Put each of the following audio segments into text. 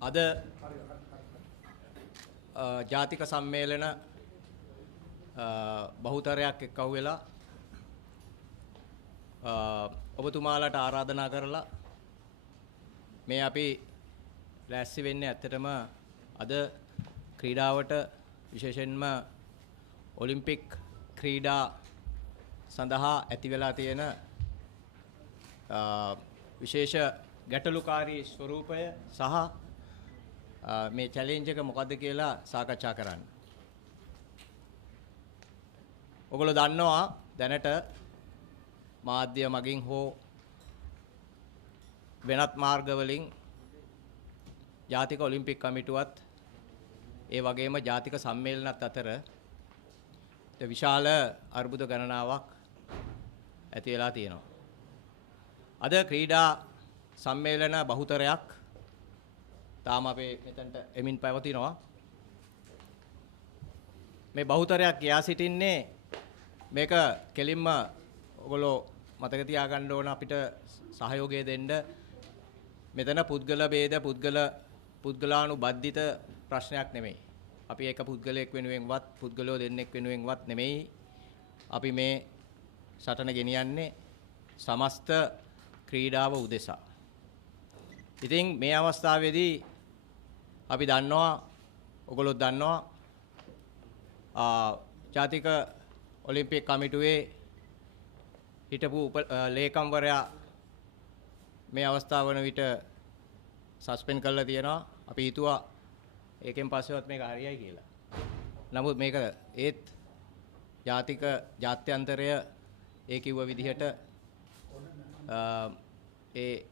අද ජාතික සම්මේලන බහුතරයක් එක්කව වෙලා ඔබතුමාලට ආරාධනා කරලා මේ අපි ලෑස්ති වෙන්නේ ඇත්තටම අද ක්‍රීඩාවට විශේෂයෙන්ම ඔලිම්පික් ක්‍රීඩා සඳහා ඇති වෙලා තියෙන විශේෂ ගැටලුකාරී ස්වරූපය සහ මේ චැලෙන්ජ් එක මොකද්ද කියලා සාකච්ඡා කරන්න. ඔයගොල්ලෝ දන්නවා දැනට මාධ්‍ය මගින් හෝ වෙනත් මාර්ග වලින් ජාතික ඔලිම්පික් කමිටුවත් ඒ වගේම ජාතික සම්මේලනත් අතර විශාල අර්බුද ගණනාවක් ඇති වෙලා තියෙනවා. අද ක්‍රීඩා සම්මේලන බහුතරයක් තාම අපේ මෙතනට එමින් පැවතිනවා. මේ බහුතරයක් ගියා සිටින්නේ මේක කෙලින්ම ඔයගොල්ලෝ මතක තියාගන්න ඕන අපිට සහයෝගය දෙන්න. මෙතන පුද්ගල ભેද පුද්ගලානුබද්ධිත ප්‍රශ්නයක් නෙමෙයි. අපි එක පුද්ගලයෙක් වෙනුවෙන්වත් පුද්ගලයෝ දෙන්නෙක් වෙනුවෙන්වත් නෙමෙයි අපි මේ සටන ගෙනියන්නේ සමස්ත ක්‍රීඩාව උදෙසා. ඉතින් මේ අවස්ථාවේදී අපි දන්නවා ඔයගොල්ලෝ දන්නවා ජාතික ඔලිම්පික් කමිටුවේ හිටපු ලේකම්වරයා මේ අවස්ථාව වන විට සස්පෙන්ඩ් කරලා තියෙනවා. අපි හිතුවා ඒකෙන් පස්සෙවත් මේක හරියයි කියලා. නමුත් මේක ඒත් ජාත්‍යන්තරය ඒ කිව්ව විදිහට ඒ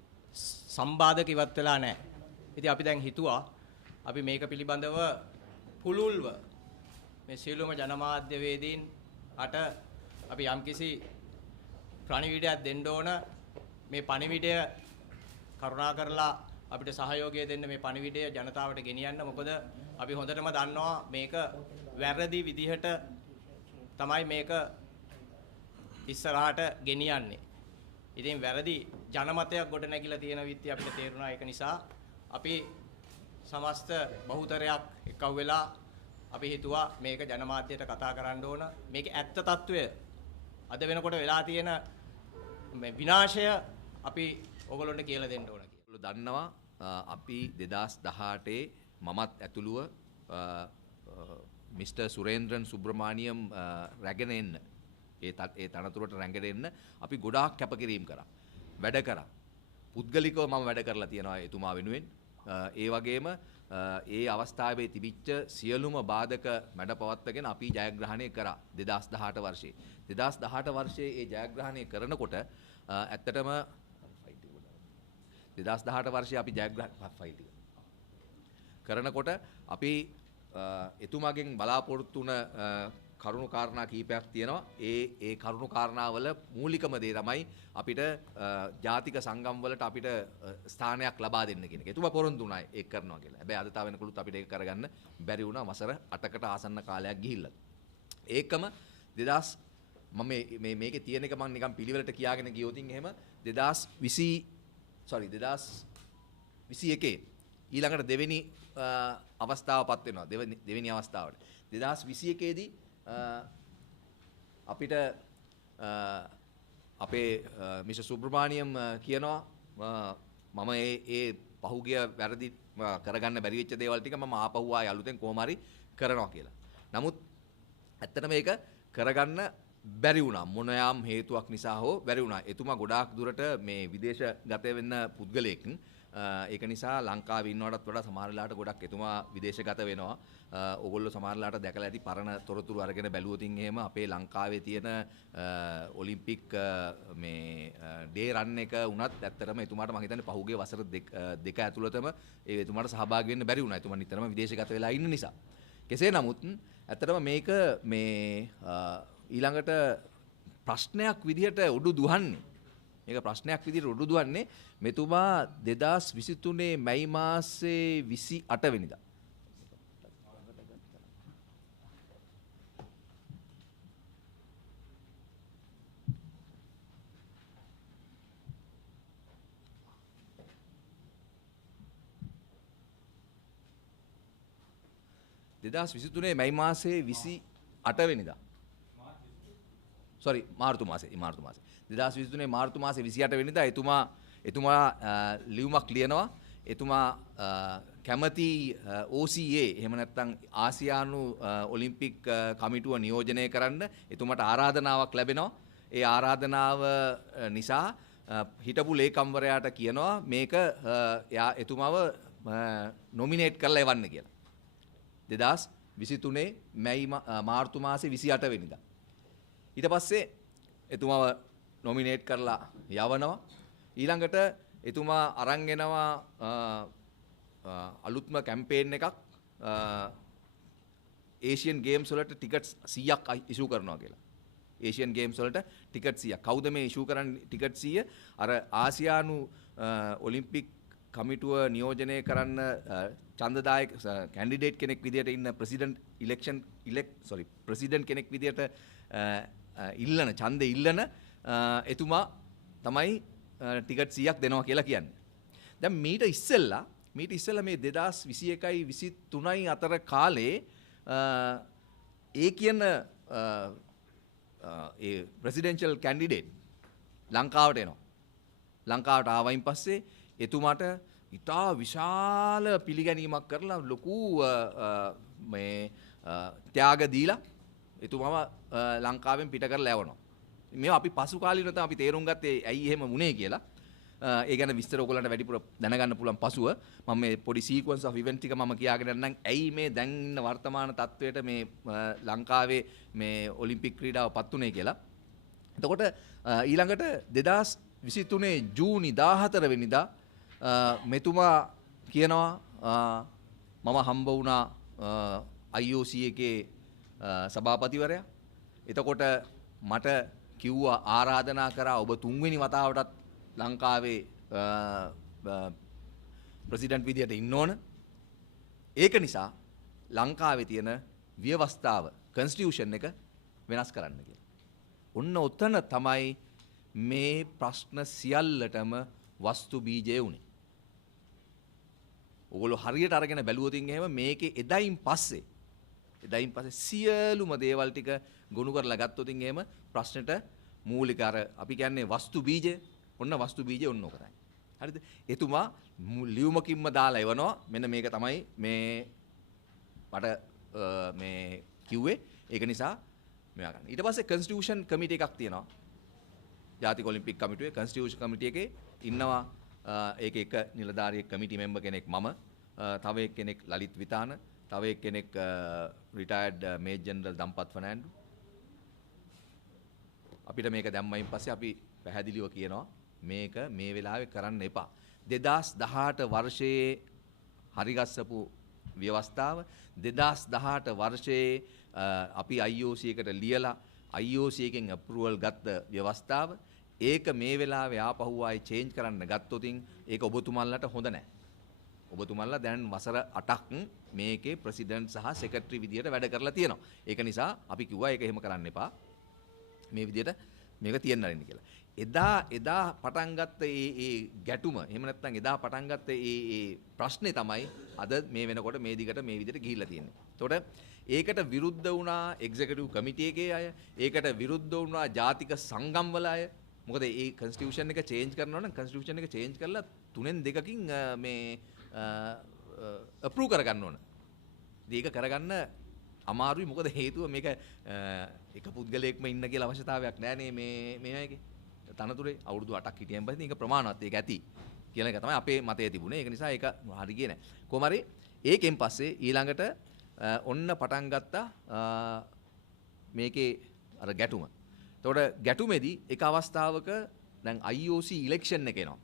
සම්බාධක ඉවත් වෙලා නැහැ. ඉතින් අපි දැන් හිතුවා අපි මේක පිළිබඳව පුළුල්ව මේ සියලුම ජනමාධ්‍යවේදීන් අට අපි යම්කිසි ප්‍රණිවිඩයක් දෙන්න ඕන. මේ පණිවිඩය කරුණාකරලා අපිට සහයෝගය දෙන්න මේ පණිවිඩය ජනතාවට ගෙනියන්න. මොකද අපි හොඳටම දන්නවා මේක වැරදි විදිහට තමයි මේක ඉස්සරහට ගෙනියන්නේ. ඉතින් වැරදි ජනමතයක් ගොඩ නැගිලා තියෙන විත්‍ය අපිට තේරුණා. ඒක නිසා අපි සමස්ත බහුතරයක් එක්ව වෙලා අපි හිතුවා මේක ජනමාධ්‍යයට කතා කරන්න ඕන. මේකේ ඇත්ත తত্ত্বය අද වෙනකොට වෙලා තියෙන මේ විනාශය අපි ඕගොල්ලන්ට කියලා දෙන්න ඕන කියලා. ඔයගොල්ලෝ දන්නවා අපි 2018 මමත් ඇතුළුව මිස්ටර් සුරේන්ද්‍රන් සුබ්‍රමානියම් රැගෙන එන්න ඒ තනතුරට රැගෙන එන්න අපි ගොඩාක් කැපකිරීම කරා. වැඩ කරා. පුද්ගලිකව මම වැඩ කරලා තියෙනවා එතුමා වෙනුවෙන්. ඒ වගේම ඒ අවස්ථාවේ තිබිච්ච සියලුම බාධක මැඩපවත්වාගෙන අපි ජයග්‍රහණය කරා 2018 වර්ෂයේ. 2018 වර්ෂයේ ඒ ජයග්‍රහණය කරනකොට ඇත්තටම 2018 වර්ෂයේ අපි ජයග්‍රහණ කරනකොට අපි එතුමාගෙන් බලාපොරොත්තු වුණ කරුණු කාරණා කීපයක් තියෙනවා. ඒ කරුණු කාරණාවල මූලිකම දේ තමයි අපිට ජාතික සංගම් වලට අපිට ස්ථානයක් ලබා දෙන්න කියන එක. එතුමා පොරොන්දු වුණා ඒක කරනවා කියලා. හැබැයි අද තාම වෙනකොලුත් අපිට ඒක කරගන්න බැරි වුණා. වසර 8කට ආසන්න කාලයක් ගිහිල්ලා. ඒකම 2000 මම මේකේ තියෙන එක මම නිකන් පිළිවෙලට කියාගෙන ගියොතින් එහෙම 2021 ඊළඟට දෙවෙනි අවස්ථාවපත් වෙනවා. දෙවෙනි අවස්ථාවට 2021 දී අපිට අපේ මිස්ටර් සුබ්‍රමානියම් කියනවා මම ඒ පහුගිය වැරදි කරගන්න බැරි වෙච්ච දේවල් ටික මම ආපහු ආය අලුතෙන් කොහොම හරි කරනවා කියලා. නමුත් ඇත්තටම මේක කරගන්න බැරි වුණා. මොනෑම් හේතුවක් නිසා හෝ බැරි වුණා. එතුමා ගොඩාක් දුරට මේ විදේශගත වෙන්න පුද්ගලයෙක්. ඒක නිසා ලංකාවේ ඉන්නවටත් වඩා සමහර වෙලාවට ගොඩක් එතුමා විදේශගත වෙනවා. ඕගොල්ලෝ සමහර වෙලාවට දැකලා ඇති පරණ තොරතුරු අරගෙන බැලුවොතින් එහෙම අපේ ලංකාවේ තියෙන ඔලිම්පික් මේ ඩේ රන් එක උනත් ඇත්තටම එතුමාට මම හිතන්නේ පහුගිය වසර දෙක ඇතුළතම ඒ එතුමාට සහභාගී වෙන්න බැරි වුණා. එතුමා නිතරම විදේශගත වෙලා ඉන්න නිසා. කෙසේ නමුත් ඇත්තටම මේක මේ ඊළඟට ප්‍රශ්නයක් විදිහට උඩු දුවන්නේ. මේක ප්‍රශ්නයක් විදිහට උඩු දුවන්නේ මෙතුමා 2023 මැයි මාසේ 28 වෙනිදා. 2023 මැයි මාසේ 28 වෙනිදා. මාර්තු මාසේ 2023 මාර්තු මාසේ 28 වෙනිදා එතුමා ලියුමක් ලියනවා. එතුමා කැමති OCA එහෙම නැත්නම් ආසියානු ඔලිම්පික් කමිටුව නියෝජනය කරන්න එතුමාට ආරාධනාවක් ලැබෙනවා. ඒ ආරාධනාව නිසා හිටපු ලේකම්වරයාට කියනවා මේක එතුමාව නොමිනේට් කරලා එවන්න කියලා. 2023 මාර්තු මාසේ 28 වෙනිදා. ඊට පස්සේ එතුමාව නොමිනේට් කරලා යවනවා. ඊළඟට එතුමා අරන් එනවා අලුත්ම කැම්පේන් එකක් ඒෂියන් ගේම්ස් වලට ටිකට්ස් 100ක් ඉෂුව කරනවා කියලා. ඒෂියන් ගේම්ස් වලට ටිකට් 100ක්. කවුද මේ ඉෂුව කරන්නේ ටිකට් 100? අර ආසියානු ඔලිම්පික් කමිටුව නියෝජනය කරන්න ඡන්දදායක කැන්ඩිඩේට් කෙනෙක් විදියට ඉන්න ප්‍රෙසිඩන්ට් කෙනෙක් විදියට ඡන්දෙ ඉල්ලන එතුමා තමයි ටිකට් 100ක් දෙනවා කියලා කියන්නේ. දැන් මීට ඉස්සෙල්ලා මේ 2021යි 23යි අතර කාලේ ඒ කියන ඒ ප්‍රෙසිඩෙන්ෂල් කැන්ඩිඩේට් ලංකාවට එනවා. ලංකාවට ආවයින් පස්සේ එතුමාට ඉතා විශාල පිළිගැනීමක් කරලා ලොකු මේ ත්‍යාග දීලා එතුමාව ලංකාවෙන් පිට කරලා යවනවා. මේ අපි පසු කාලීනව තමයි අපි තේරුම් ගත්තේ ඇයි එහෙම වුනේ කියලා. ඒ ගැන විස්තර ඔයගොල්ලන්ට වැඩිපුර දැනගන්න පුළුවන් පසුව මම මේ පොඩි සීක්වන්ස් ඔෆ් ඉවෙන්ට් ටික මම කියාගෙන යන්නම්. ඇයි මේ දැන් ඉන්න වර්තමාන තත්වයට මේ ලංකාවේ මේ ඔලිම්පික් ක්‍රීඩාව පත් උනේ කියලා. එතකොට ඊළඟට 2023 ජූනි 14 වෙනිදා මෙතුමා කියනවා මම හම්බ වුණා IOC එකේ සභාපතිවරයා. එතකොට මට කිව්වා ආරාධනා කරා ඔබ තුන්වෙනි වතාවටත් ලංකාවේ ප්‍රෙසිඩන්ට් විදියට ඉන්න ඕන. ඒක නිසා ලංකාවේ තියෙන ව්‍යවස්ථාව කන්ස්ටිටියුෂන් එක වෙනස් කරන්න කියලා. ඔන්න ඔතන තමයි මේ ප්‍රශ්න සියල්ලටම වස්තු බීජය උනේ. ඔයගොල්ලෝ හරියට අරගෙන බැලුවොත් එහෙම මේකේ එදයින් පස්සේ සියලුම දේවල් ටික ගොනු කරලා ගත්තොත් එහෙම ප්‍රශ්නෙට මූලික අර අපි කියන්නේ වස්තු බීජය ඔන්න වස්තු බීජය ඔන්න ඔක තමයි. හරිද? එතුමා ලියුමකින්ම දාලා එවනවා මෙන්න මේක තමයි මේ මට මේ කිව්වේ. ඒක නිසා මෙයා ගන්න. ඊට පස්සේ කන්ස්ටිටියුෂන් කමිටි එකක් තියෙනවා. ජාතික ඔලිම්පික් කමිටුවේ කන්ස්ටිටියුෂන් කමිටි එකේ ඉන්නවා ඒක එක නිලධාරියෙක් කමිටි මෙම්බර් කෙනෙක් මම තව එක්කෙනෙක් ලලිත් විතාන තව එක්කෙනෙක් රිටයර්ඩ් මේජර් ජෙනරල් දම්පත් ෆර්නෑන්ඩෝ. අපිට මේක දැම්මයින් පස්සේ අපි පැහැදිලිව කියනවා මේක මේ වෙලාවේ කරන්න එපා. 2018 වර්ෂයේ හරිගස්සපු ව්‍යවස්ථාව 2018 වර්ෂයේ අපි IOC එකට ලියලා IOC එකෙන් අප්‍රූවල් ගත්ත ව්‍යවස්ථාව ඒක මේ වෙලාවේ ආපහු ආයි චේන්ජ් කරන්න ගත්තොතින් ඒක ඔබතුමන්ලට හොඳ නැහැ. ඔබතුමන්ලා දැන් වසර 8ක් මේකේ ප්‍රෙසිඩන්ට් සහ සෙක්‍රටරි විදියට වැඩ කරලා තියෙනවා. ඒක නිසා අපි කිව්වා ඒක එහෙම කරන්න එපා. මේ විදියට මේක තියන්න අරින්න කියලා. එදා පටන් ගත්ත ඒ ගැටුම එහෙම නැත්නම් එදා පටන් ගත්ත ඒ ප්‍රශ්නේ තමයි අද මේ වෙනකොට මේ දිගට මේ විදිහට ගිහිල්ලා තියෙන්නේ. එතකොට ඒකට විරුද්ධ වුණා එක්සිකියුටිව් කමිටි එකේ අය, ඒකට විරුද්ධ වුණා ජාතික සංගම් වල අය. මොකද මේ කන්ස්ටිටියුෂන් එක චේන්ජ් කරනවා නම් කන්ස්ටිටියුෂන් එක චේන්ජ් කරලා 3-2කින් මේ අප්‍රූව් කරගන්න ඕන. ඒක කරගන්න අමාරුයි මොකද හේතුව මේක එක පුද්ගලයෙක්ම ඉන්න කියලා අවශ්‍යතාවයක් නැහැ මේ අයගේ. තනතුරේ අවුරුදු 8ක් හිටියන් පස්සේ මේක ප්‍රමාණවත් ඒක ඇති කියන එක තමයි අපේ මතය තිබුණේ. ඒක නිසා ඒක හරි ගියේ නැහැ. කොහොම හරි ඒකෙන් පස්සේ ඊළඟට ඔන්න පටන් ගත්තා මේකේ අර ගැටුම. එතකොට ගැටුමේදී එක අවස්ථාවක දැන් IOC ඉලෙක්ෂන් එක එනවා.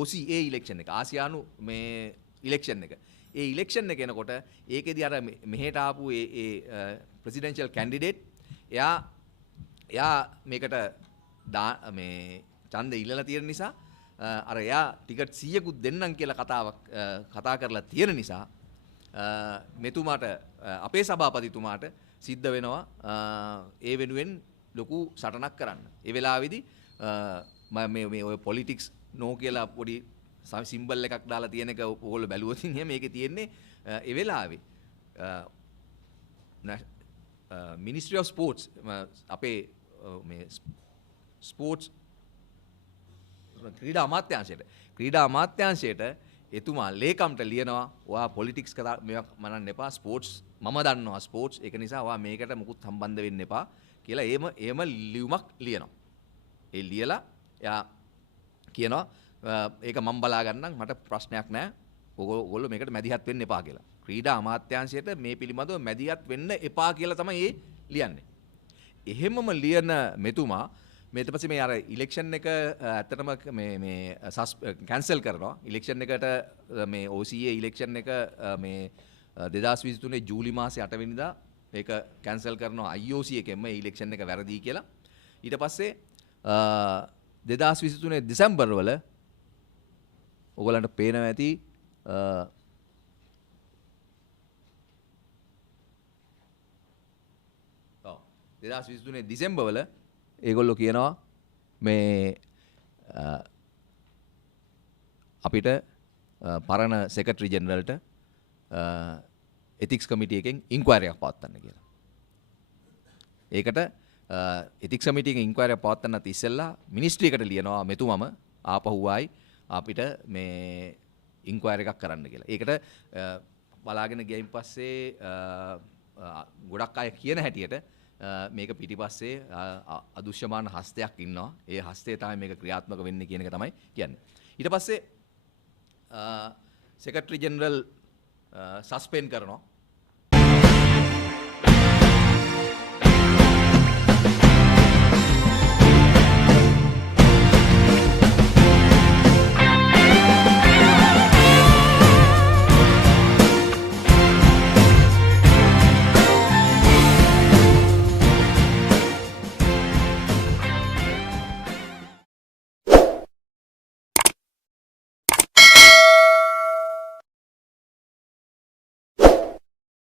OCA ඉලෙක්ෂන් එක ආසියානු මේ ඉලෙක්ෂන් එක. ඒ ඉලෙක්ෂන් එක එනකොට ඒකෙදී අර මෙහෙට ආපු ඒ ප්‍රෙසිඩෙන්ෂල් කැන්ඩිඩේට් එයා මේකට මේ ඡන්දෙ ඉල්ලලා තියෙන නිසා අර එයා ටිකට් 100කුත් දෙන්නම් කියලා කතා කරලා තියෙන නිසා මෙතුමාට අපේ සභාපතිතුමාට සිද්ධ වෙනවා ඒ වෙනුවෙන් ලොකු සටනක් කරන්න. ඒ වෙලාවේදී මේ ඔය පොලිටික්ස් නෝ කියලා පොඩි සිම්බල් එකක් දාලා තියෙන එක ඕගොල්ලෝ බැලුවොත් එහෙනම් මේකේ තියෙන්නේ ඒ වෙලාවේ මිනිස්ට්‍රි ඔෆ් ස්පෝර්ට්ස් අපේ මේ ස්පෝර්ට්ස් ක්‍රීඩා අමාත්‍යාංශයට එතුමා ලේකම්ට ලියනවා ඔයා පොලිටික්ස් කතා මේවා මනන්න එපා ස්පෝර්ට්ස් මම දන්නවා ස්පෝර්ට්ස් ඒක නිසා ඔයා මේකට මුකුත් සම්බන්ධ වෙන්න එපා කියලා එහෙම ලියුමක් ලියනවා. ඒ ලියලා එයා කියනවා ඒක මම බලා ගන්නම් මට ප්‍රශ්නයක් නැහැ. ඔයගොල්ලෝ මේකට මැදිහත් වෙන්න එපා කියලා. ක්‍රීඩා අමාත්‍යාංශයට මේ පිළිබඳව මැදිහත් වෙන්න එපා කියලා තමයි ඒ ලියන්නේ. එහෙමම ලියන මෙතුමා ඊට පස්සේ මේ අර ඉලෙක්ෂන් එක ඇත්තටම මේ කැන්සල් කරනවා. ඉලෙක්ෂන් එකට මේ OCA ඉලෙක්ෂන් එක මේ 2023 ජූලි මාසේ 8 වෙනිදා ඒක කැන්සල් කරනවා IOC එකෙන්ම ඒ ඉලෙක්ෂන් එක වැරදි කියලා. ඊට පස්සේ 2023 දෙසැම්බර් වල ඔයගලන්ට පේනවා ඇති 2023 දෙසැම්බර් වල ඒගොල්ලෝ කියනවා මේ අපිට පරණ සෙක්‍රටරි ජෙනරල්ට එතික්ස් කමිටි එකෙන් ඉන්ක්වයරි එකක් පවත්වන්න කියලා. ඒකට එතික්ස් කමිටි එකෙන් ඉන්ක්වයරි එකක් පවත්වන්නත් ඉස්සෙල්ලා මිනිස්ට්‍රි එකට ලියනවා මෙතුමම ආපහු ආයි අපිට මේ ඉන්ක්වයරි එකක් කරන්න කියලා. ඒකට බලාගෙන ගියයින් පස්සේ ගොඩක් අය කියන හැටියට මේක පිටිපස්සේ අදුෂ්‍යමාන හස්තයක් ඉන්නවා. ඒ හස්තය තමයි මේක ක්‍රියාත්මක වෙන්නේ කියන එක තමයි කියන්නේ. ඊට පස්සේ සෙක්‍රටරි ජෙනරල් සස්පෙන්ඩ් කරනවා.